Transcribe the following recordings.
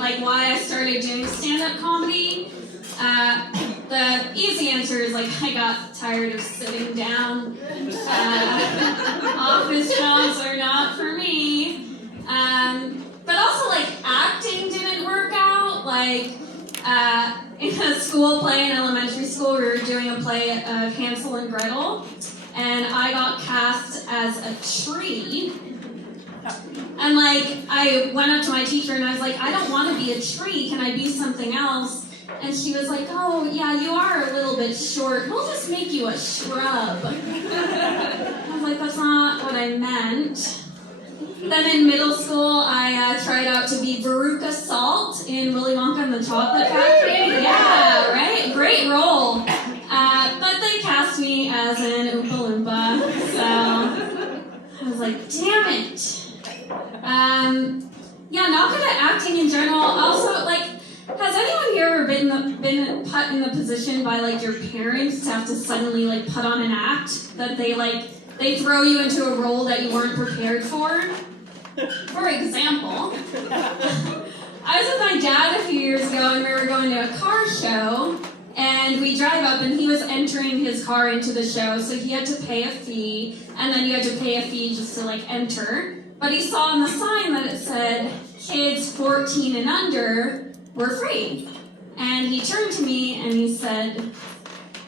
like why I started doing stand-up comedy. The easy answer is like I got tired of sitting down. Office jobs are not for me. But also like acting didn't work out. Like in a school play in elementary school, we were doing a play of Hansel and Gretel, and I got cast as a tree. And like I went up to my teacher and I was like, I don't want to be a tree. Can I be something else? And she was like, oh, yeah, you are a little bit short. We'll just make you a shrub. I was like, that's not what I meant. Then in middle school, I tried out to be Veruca Salt in Willy Wonka and the Chocolate Factory. Yeah, right? Great role. But they cast me as an Oompa Loompa. So I was like, damn it. Yeah, not good at acting in general. Also, like, has anyone here ever been put in the position by like your parents to have to suddenly like put on an act that they throw you into a role that you weren't prepared for? For example, I was with my dad a few years ago and we were going to a car show, and we drive up and he was entering his car into the show, so he had to pay a fee, and then you had to pay a fee just to like enter. But he saw on the sign that it said kids 14 and under were free. And he turned to me and he said,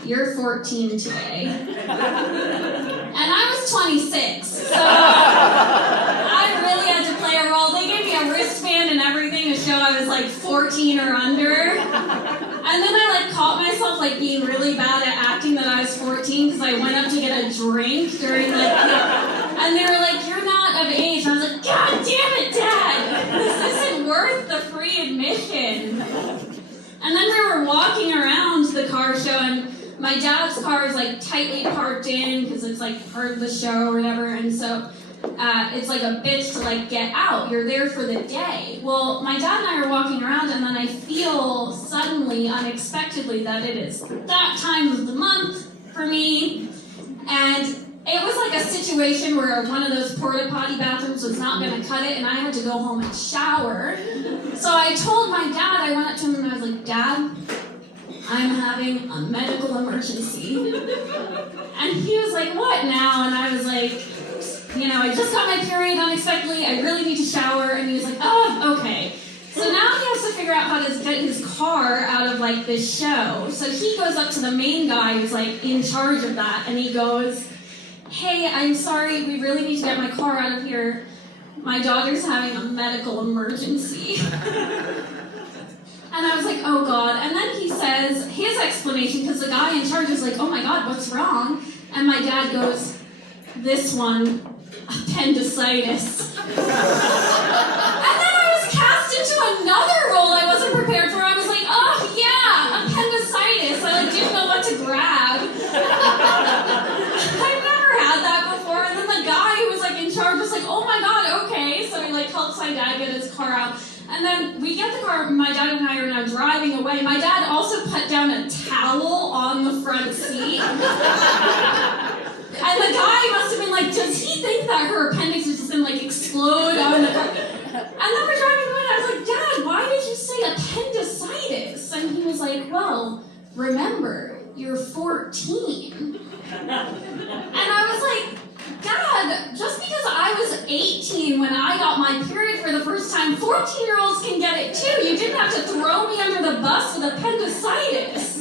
you're 14 today. And I was 26, so I really had to play a role. They gave me a wristband and everything to show I was like 14 or under. And then I like caught myself like being really bad at acting that I was 14 because I went up to get a drink during and they were like, you're not of age. And I was like, God damn it, Dad! This isn't worth the free admission. And then we were walking around the car show, and my dad's car is like tightly parked in because it's like part of the show or whatever, and so it's like a bitch to like get out. You're there for the day. Well, my dad and I are walking around, and then I feel suddenly, unexpectedly, that it is that time of the month for me, and it was like a situation where one of those porta potty bathrooms was not going to cut it, and I had to go home and shower. So I told my dad, I went up to him and I was like, Dad, I'm having a medical emergency. And he was like, what now? And I was like, I just got my period unexpectedly, I really need to shower. And he was like, oh, okay. So now he has to figure out how to get his car out of like this show. So he goes up to the main guy who's like in charge of that, and he goes, hey, I'm sorry, we really need to get my car out of here. My daughter's having a medical emergency. And I was like, oh God. And then he says his explanation, because the guy in charge is like, oh my God, what's wrong? And my dad goes, this one, appendicitis. And then I was cast into another role I wasn't prepared for. I was like, oh yeah, appendicitis. I like didn't know what to grab. I've never had that before. And then the guy who was like in charge was like, oh my God, okay. So he like helps my dad get his car out. And then we get the car, my dad and I are now driving away. My dad also put down a towel on the front seat. And the guy must have been like, does he think that her appendix is just gonna like explode on the car? And then we're driving away and I was like, Dad, why did you say appendicitis? And he was like, well, remember, you're 14. And I was like, Dad, just because I was 18 when I got my period for the first time, 14-year-olds can get it too. You didn't have to throw me under the bus with appendicitis.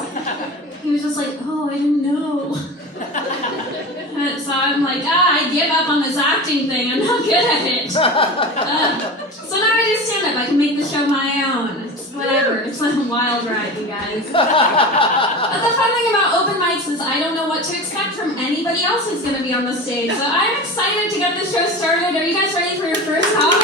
He was just like, oh, I didn't know. And so I'm like, I give up on this acting thing. I'm not good at it. So now I do stand-up. I can make the show my own. It's whatever. It's like a wild ride, you guys. But the fun thing about open mics is I don't know what to expect from anybody else who's going to be on the stage. So I'm excited to get this show started. Are you guys ready for your first comic?